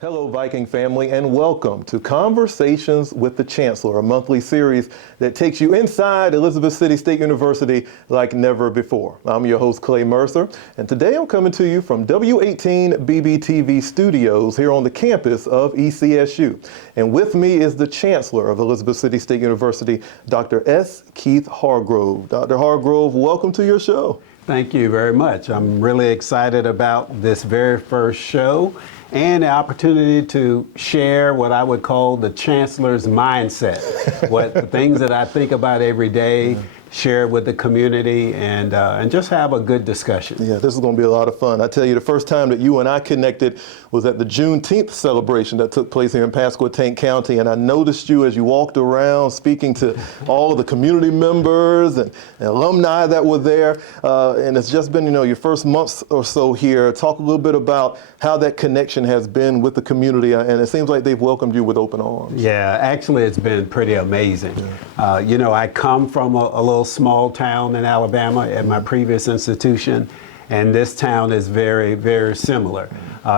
Hello, Viking family, and welcome to Conversations with the Chancellor, a monthly series that takes you inside Elizabeth City State University like never before. I'm your host, Clay Mercer, and today I'm coming to you from W18 BBTV Studios here on the campus of ECSU. And with me is the Chancellor of Elizabeth City State University, Dr. S. Keith Hargrove. Dr. Hargrove, welcome to your show. Thank you very much. I'm really excited about this very first show and the opportunity to share what I would call the Chancellor's mindset, what the things that I think about every day, share with the community, and just have a good discussion. Yeah, this is going to be a lot of fun. I tell you, the first time that you and I connected was at the Juneteenth celebration that took place here in Pasquotank County, and I noticed you as you walked around speaking to all of the community members and alumni that were there, and it's just been, your first month or so here. Talk a little bit about how that connection has been with the community, and it seems like they've welcomed you with open arms. Yeah, actually it's been pretty amazing. Yeah. I come from a little small town in Alabama at my previous institution, and this town is very, very similar.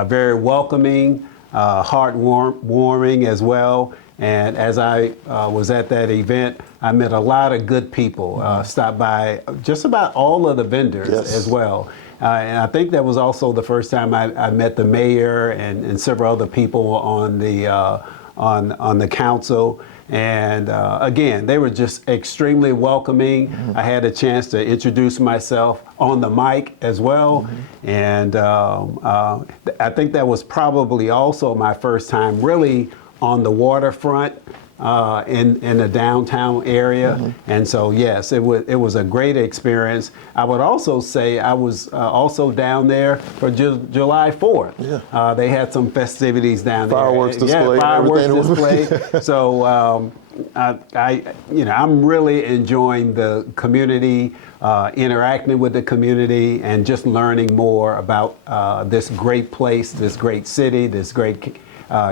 Very welcoming, heartwarming as well. And as I was at that event, I met a lot of good people, stopped by just about all of the vendors as well. And I think that was also the first time I met the mayor and several other people on the council. And again, they were just extremely welcoming. I had a chance to introduce myself on the mic as well. And I think that was probably also my first time really on the waterfront in the downtown area. And so, yes, it was a great experience. I would also say I was also down there for July 4th. Yeah. They had some festivities down there. Fireworks display. Yeah, fireworks display. So I'm really enjoying the community, interacting with the community, and just learning more about this great place, this great city, this great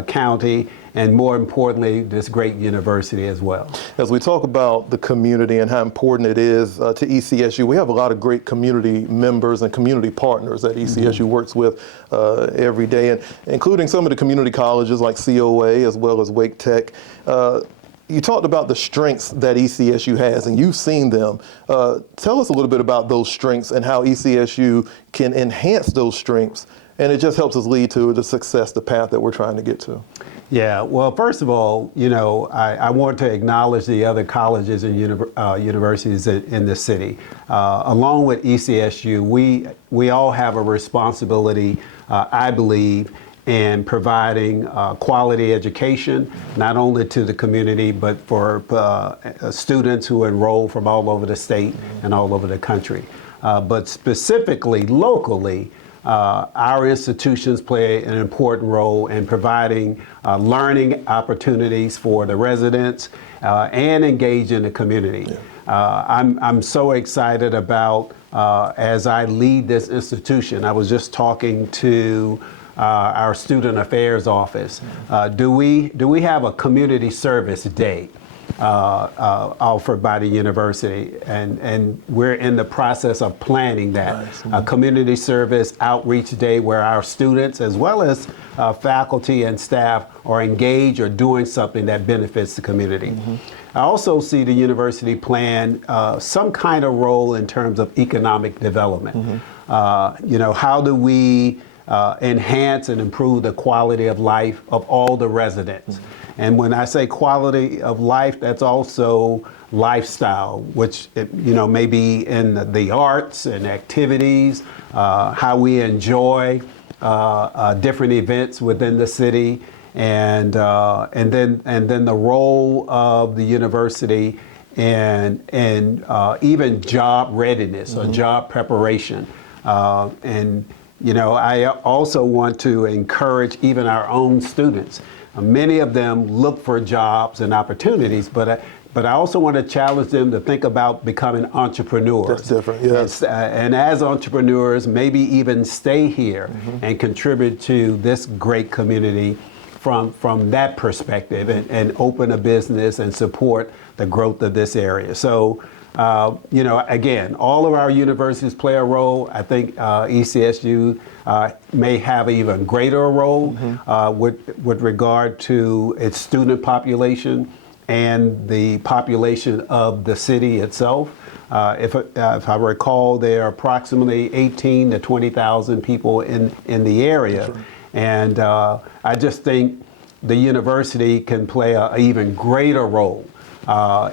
county, and more importantly, this great university as well. As we talk about the community and how important it is to ECSU, we have a lot of great community members and community partners that ECSU works with every day, and including some of the community colleges like COA as well as Wake Tech. You talked about the strengths that ECSU has, and you've seen them. Tell us a little bit about those strengths and how ECSU can enhance those strengths, and it just helps us lead to the success, the path that we're trying to get to. Yeah, well, first of all, I want to acknowledge the other colleges and universities in the city. Along with ECSU, we all have a responsibility, I believe, in providing quality education, not only to the community, but for students who enroll from all over the state and all over the country. But specifically, locally, our institutions play an important role in providing learning opportunities for the residents and engage in the community. Yeah. I'm so excited about, as I lead this institution, I was just talking to our student affairs office. Do we have a community service day offered by the university, and we're in the process of planning that. Nice. A community service outreach day where our students as well as faculty and staff are engaged or doing something that benefits the community. I also see the university plan some kind of role in terms of economic development. How do we enhance and improve the quality of life of all the residents? And when I say quality of life, that's also lifestyle, which may be in the arts and activities, how we enjoy different events within the city, and then the role of the university and even job readiness or job preparation. I also want to encourage even our own students. Many of them look for jobs and opportunities, but I also want to challenge them to think about becoming entrepreneurs. That's different, yes. And as entrepreneurs, maybe even stay here and contribute to this great community from that perspective and open a business and support the growth of this area. So Again, all of our universities play a role. I think ECSU may have an even greater role with regard to its student population and the population of the city itself. If I recall, there are approximately 18 to 20,000 people in the area. Right. And I just think the university can play an even greater role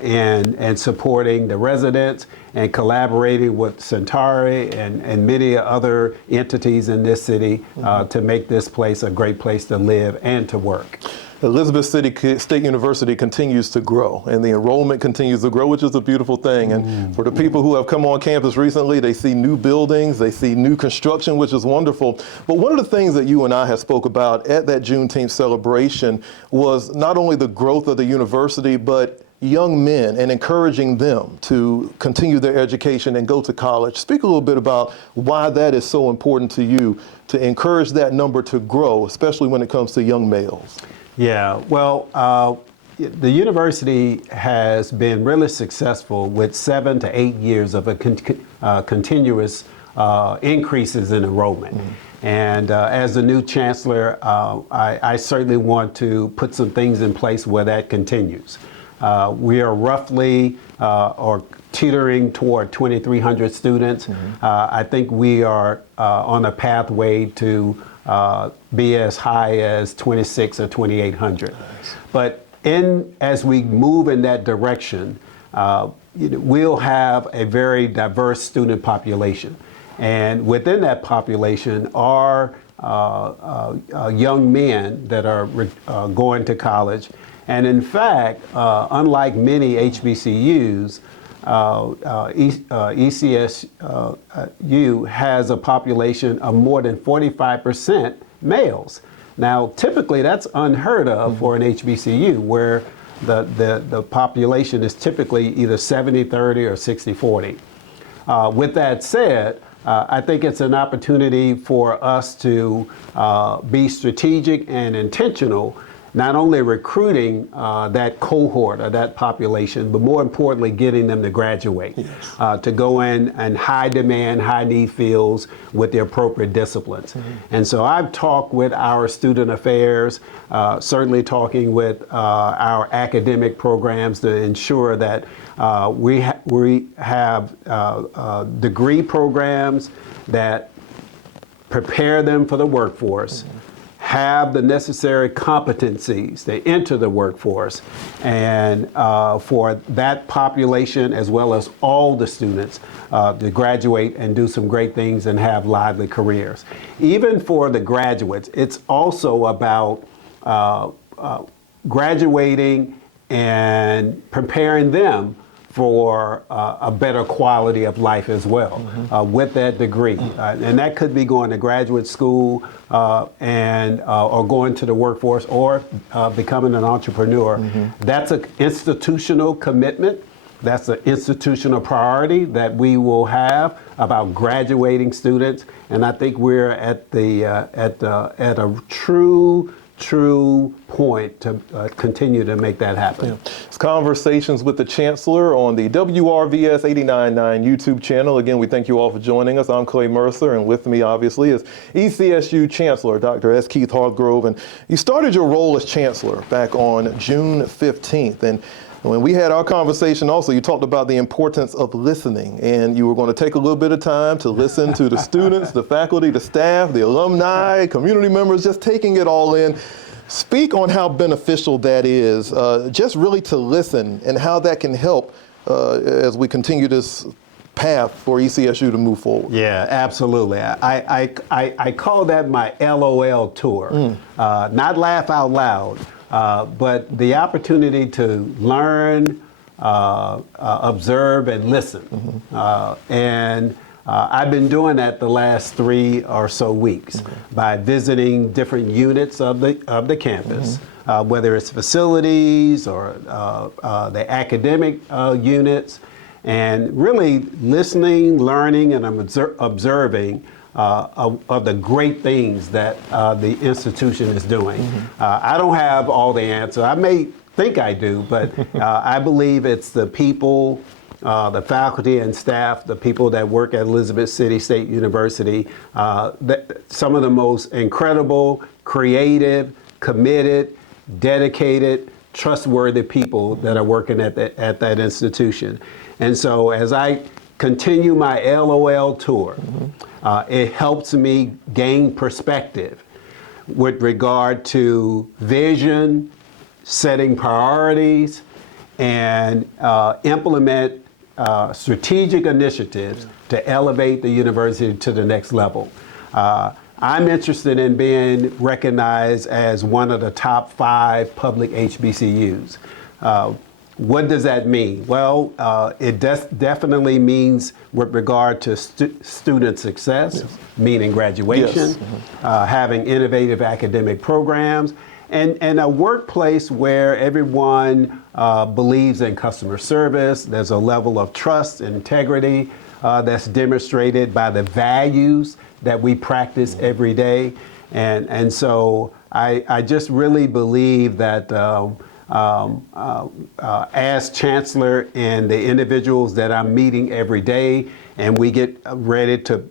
in supporting the residents and collaborating with Centauri and many other entities in this city to make this place a great place to live and to work. Elizabeth City State University continues to grow, and the enrollment continues to grow, which is a beautiful thing. And for the people who have come on campus recently, they see new buildings, they see new construction, which is wonderful. But one of the things that you and I have spoke about at that Juneteenth celebration was not only the growth of the university, but young men and encouraging them to continue their education and go to college. Speak a little bit about why that is so important to you, to encourage that number to grow, especially when it comes to young males. Yeah, well, the university has been really successful with 7 to 8 years of continuous increases in enrollment. And as the new chancellor, I certainly want to put some things in place where that continues. We are roughly or teetering toward 2,300 students. I think we are on a pathway to be as high as 26 or 2,800. Nice. But as we move in that direction, we'll have a very diverse student population. And within that population are young men that are going to college. And in fact, unlike many HBCUs, ECSU has a population of more than 45% males. Now, typically that's unheard of for an HBCU, where the population is typically either 70-30 or 60-40. With that said, I think it's an opportunity for us to be strategic and intentional, not only recruiting that cohort or that population, but more importantly, getting them to graduate, yes. To go in high demand, high need fields with the appropriate disciplines. And so I've talked with our student affairs, certainly talking with our academic programs to ensure that we have degree programs that prepare them for the workforce, have the necessary competencies to enter the workforce, and for that population as well as all the students to graduate and do some great things and have lively careers. Even for the graduates, it's also about graduating and preparing them for a better quality of life as well with that degree. And that could be going to graduate school or going to the workforce or becoming an entrepreneur. That's an institutional commitment. That's an institutional priority that we will have about graduating students. And I think we're at a true point to continue to make that happen. Yeah. It's Conversations with the Chancellor on the WRVS 89.9 YouTube channel. Again, we thank you all for joining us. I'm Clay Mercer, and with me, obviously, is ECSU Chancellor Dr. S. Keith Hargrove. And you started your role as Chancellor back on June 15th. And when we had our conversation also, you talked about the importance of listening, and you were going to take a little bit of time to listen to the students, the faculty, the staff, the alumni, community members, just taking it all in. Speak on how beneficial that is, just really to listen, and how that can help as we continue this path for ECSU to move forward. Yeah, absolutely. I call that my LOL tour, not laugh out loud. But the opportunity to learn, observe, and listen. And I've been doing that the last 3 or so weeks by visiting different units of the campus, whether it's facilities or the academic units, and really listening, learning, and observing of the great things that the institution is doing. I don't have all the answers. I may think I do, but I believe it's the people, the faculty and staff, the people that work at Elizabeth City State University, some of the most incredible, creative, committed, dedicated, trustworthy people that are working at that institution. And so as I continue my LOL tour, it helps me gain perspective with regard to vision, setting priorities, and implement strategic initiatives to elevate the university to the next level. I'm interested in being recognized as one of the top 5 public HBCUs. What does that mean? Well, it definitely means with regard to student success, meaning graduation, having innovative academic programs, and a workplace where everyone believes in customer service. There's a level of trust and integrity that's demonstrated by the values that we practice every day. And so I just really believe that as Chancellor and the individuals that I'm meeting every day, and we get ready to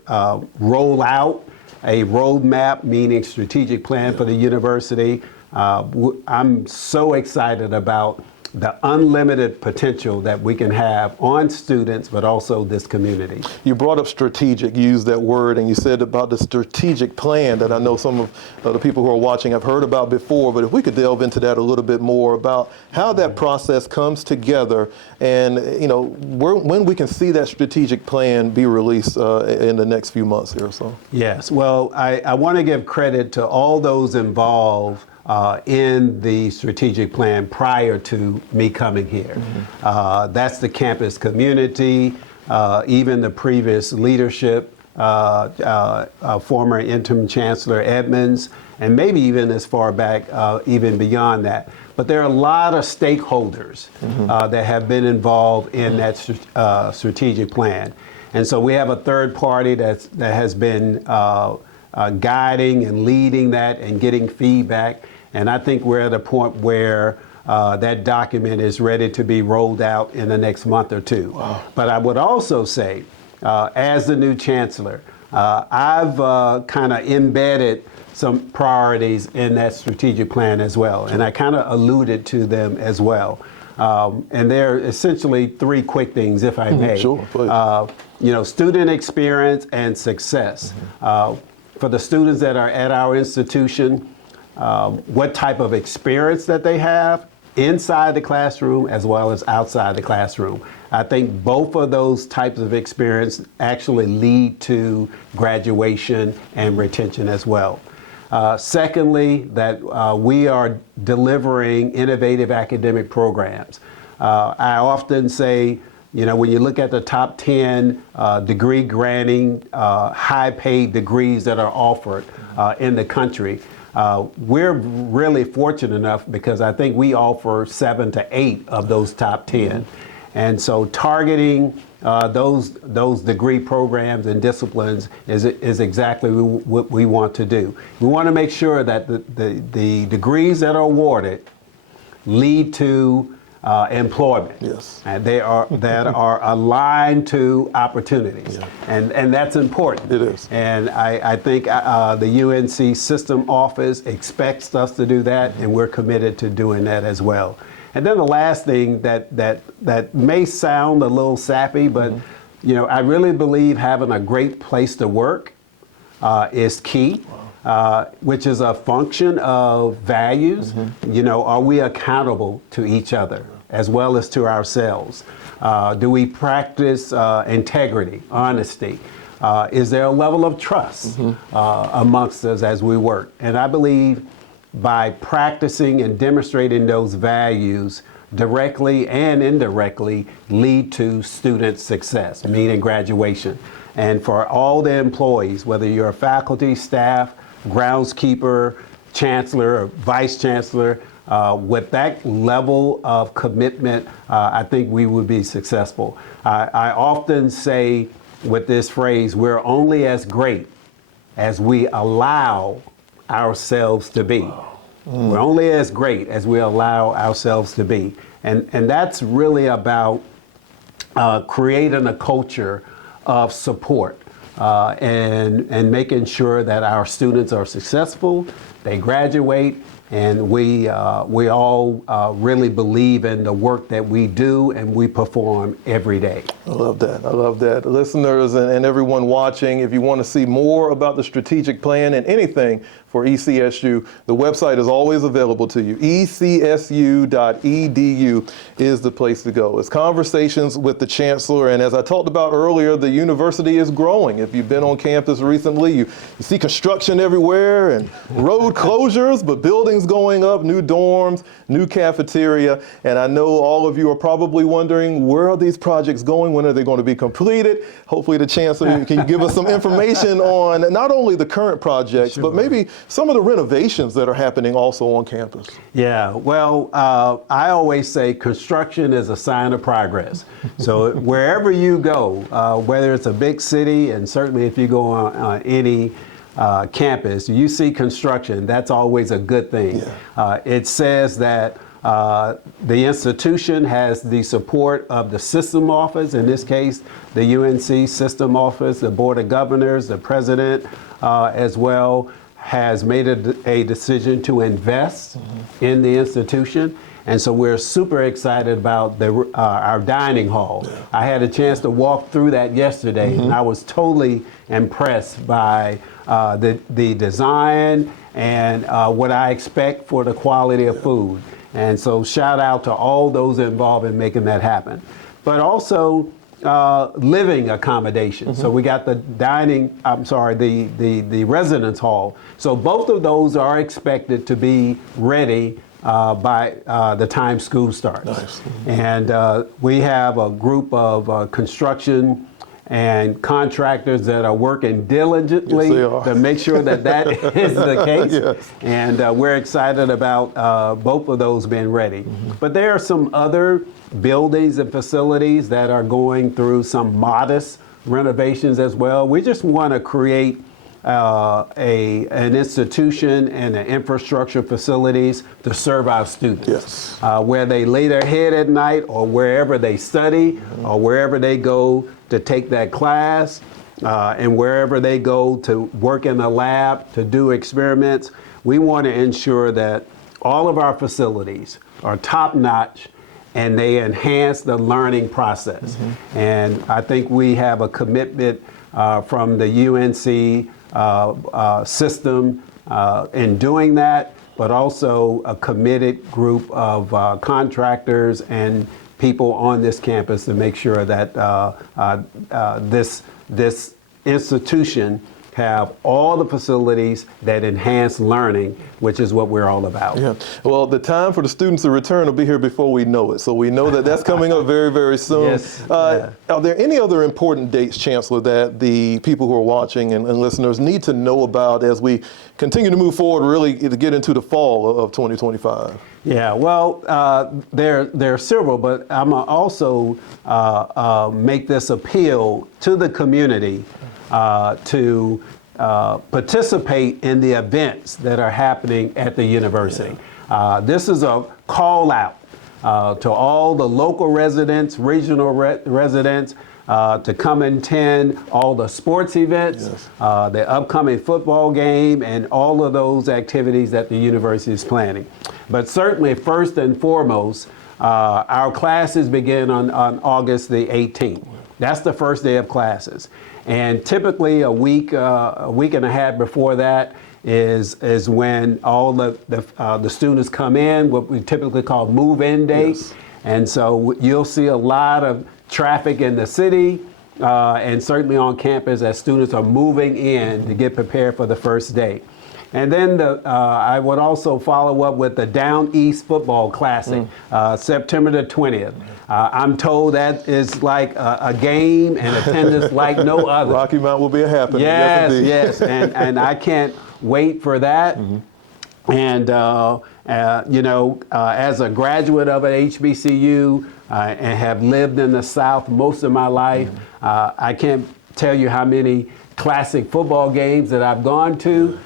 roll out a roadmap, meaning strategic plan for the university, I'm so excited about the unlimited potential that we can have on students, but also this community. You brought up strategic, you used that word, and you said about the strategic plan that I know some of the people who are watching have heard about before, but if we could delve into that a little bit more about how that process comes together and, you know, when we can see that strategic plan be released in the next few months here or so. Yes, well, I want to give credit to all those involved in the strategic plan prior to me coming here. That's the campus community, even the previous leadership, former interim Chancellor Edmonds, and maybe even as far back, even beyond that. But there are a lot of stakeholders that have been involved in that strategic plan. And so we have a third party that has been guiding and leading that and getting feedback. And I think we're at a point where that document is ready to be rolled out in the next month or two. Wow. But I would also say, as the new chancellor, I've kind of embedded some priorities in that strategic plan as well. And I kind of alluded to them as well. And they're essentially 3 quick things, if I may. Sure, please. You know, student experience and success. For the students that are at our institution, what type of experience that they have inside the classroom as well as outside the classroom. I think both of those types of experience actually lead to graduation and retention as well. Secondly, that we are delivering innovative academic programs. I often say, you know, when you look at the top 10 degree granting, high paid degrees that are offered in the country, we're really fortunate enough because I think we offer 7 to 8 of those top 10. And so targeting those degree programs and disciplines is exactly what we want to do. We want to make sure that the degrees that are awarded lead to employment. Yes. And they are that are aligned to opportunities. Yeah. And that's important. It is. And I think the UNC system office expects us to do that, and we're committed to doing that as well. And then the last thing that may sound a little sappy, but you know, I really believe having a great place to work is key. Which is a function of values. You know, are we accountable to each other as well as to ourselves? Do we practice integrity, honesty? Is there a level of trust amongst us as we work? And I believe by practicing and demonstrating those values directly and indirectly lead to student success, meaning graduation. And for all the employees, whether you're faculty, staff, groundskeeper, chancellor, or vice chancellor, with that level of commitment, I think we would be successful. I often say with this phrase, we're only as great as we allow ourselves to be. We're only as great as we allow ourselves to be. And that's really about creating a culture of support and making sure that our students are successful, they graduate, and we all really believe in the work that we do and we perform every day. I love that. I love that. Listeners and everyone watching, if you want to see more about the strategic plan and anything for ECSU, the website is always available to you. ECSU.edu is the place to go. It's conversations with the chancellor, and as I talked about earlier, the university is growing. If you've been on campus recently, you see construction everywhere and road closures, but buildings going up, new dorms, new cafeteria, and I know all of you are probably wondering, where are these projects going? When are they going to be completed? Hopefully the chancellor can give us some information on not only the current projects, Sure. but maybe some of the renovations that are happening also on campus. Yeah, well, I always say construction is a sign of progress. So wherever you go, whether it's a big city, and certainly if you go on any campus, you see construction, that's always a good thing. Yeah. It says that the institution has the support of the system office, in this case, the UNC system office, the Board of Governors, the president as well, has made a decision to invest in the institution. And so we're super excited about our dining hall. Yeah. I had a chance to walk through that yesterday, and I was totally impressed by the design and what I expect for the quality of food. And so shout out to all those involved in making that happen. But also living accommodations. So we got the the residence hall. So both of those are expected to be ready by the time school starts. Nice. And we have a group of construction and contractors that are working diligently Yes, they are. to make sure that that is the case. Yes. And we're excited about both of those being ready. But there are some other buildings and facilities that are going through some modest renovations as well. We just want to create an institution and the infrastructure facilities to serve our students. Yes. Where they lay their head at night, or wherever they study, or wherever they go to take that class, and wherever they go to work in the lab to do experiments. We want to ensure that all of our facilities are top-notch and they enhance the learning process. And I think we have a commitment from the UNC system in doing that, but also a committed group of contractors and people on this campus to make sure that this institution have all the facilities that enhance learning, which is what we're all about. Yeah. Well, the time for the students to return will be here before we know it. So we know that that's coming up very, very soon. Yes. Are there any other important dates, Chancellor, that the people who are watching and listeners need to know about as we continue to move forward, really to get into the fall of 2025? Yeah, well, there are several, but I'm gonna also make this appeal to the community to participate in the events that are happening at the university. This is a call out to all the local residents, regional residents, to come and attend all the sports events, the upcoming football game, and all of those activities that the university is planning. But certainly, first and foremost, our classes begin on August the 18th. That's the first day of classes. And typically a week and a half before that is when all the students come in, what we typically call move-in day. Yes. And so you'll see a lot of traffic in the city and certainly on campus as students are moving in to get prepared for the first day. And then I would also follow up with the Down East Football Classic, September the 20th. I'm told that is like a game and attendance like no other. Rocky Mount will be a happening. Yes, indeed. yes, and I can't wait for that. And as a graduate of an HBCU and have lived in the South most of my life, I can't tell you how many classic football games that I've gone to,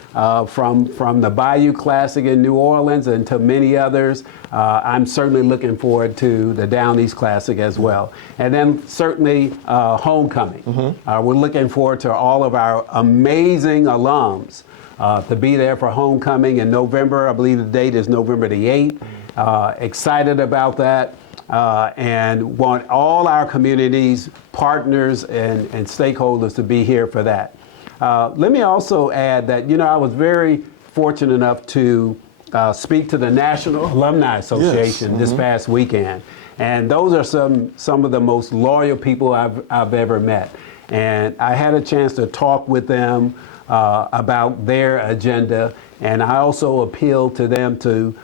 from the Bayou Classic in New Orleans and to many others. I'm certainly looking forward to the Down East Classic as well. And then certainly homecoming. We're looking forward to all of our amazing alums to be there for homecoming in November. I believe the date is November the 8th. Excited about that. And want all our communities, partners, and stakeholders to be here for that. Let me also add that, I was very fortunate enough to speak to the National Alumni Association this past weekend. And those are some of the most loyal people I've ever met. And I had a chance to talk with them about their agenda. And I also appealed to them to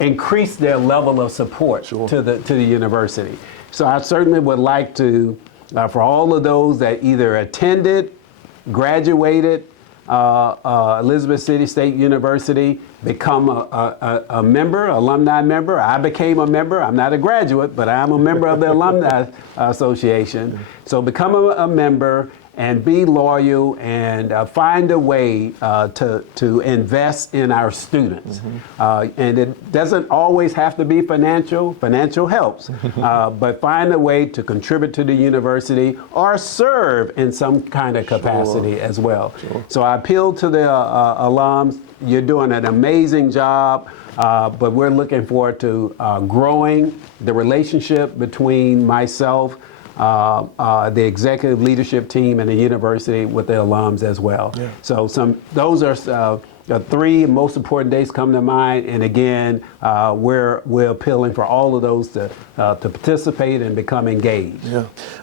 increase their level of support to the university. So I certainly would like to, for all of those that either attended, graduated Elizabeth City State University, become a member, alumni member. I became a member. I'm not a graduate, but I'm a member of the Alumni Association. So become a member and be loyal and find a way to invest in our students. And it doesn't always have to be financial. Financial helps, but find a way to contribute to the university or serve in some kind of capacity as well. So I appeal to the alums. You're doing an amazing job, but we're looking forward to growing the relationship between myself, the executive leadership team, and the university with the alums as well. So those are the three most important days come to mind. And again, we're appealing for all of those to participate and become engaged.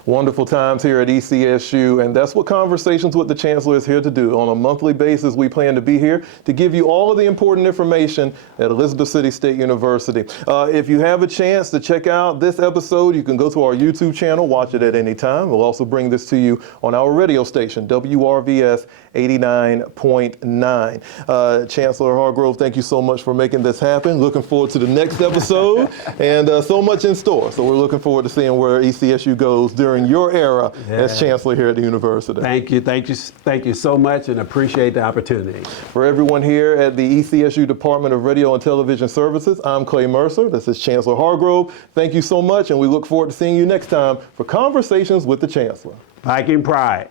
Wonderful times here at ECSU, and that's what Conversations with the Chancellor is here to do. On a monthly basis, we plan to be here to give you all of the important information at Elizabeth City State University. If you have a chance to check out this episode, you can go to our YouTube channel, watch it at any time. We'll also bring this to you on our radio station, WRVS 89.9. Chancellor Hargrove, thank you so much for making this happen. Looking forward to the next episode, and so much in store. So we're looking forward to seeing where ECSU goes during your era as Chancellor here at the university. Thank you so much, and appreciate the opportunity. For everyone here at the ECSU Department of Radio and Television Services, I'm Clay Mercer. This is Chancellor Hargrove. Thank you so much, and we look forward to seeing you next time for Conversations with the Chancellor. Viking Pride.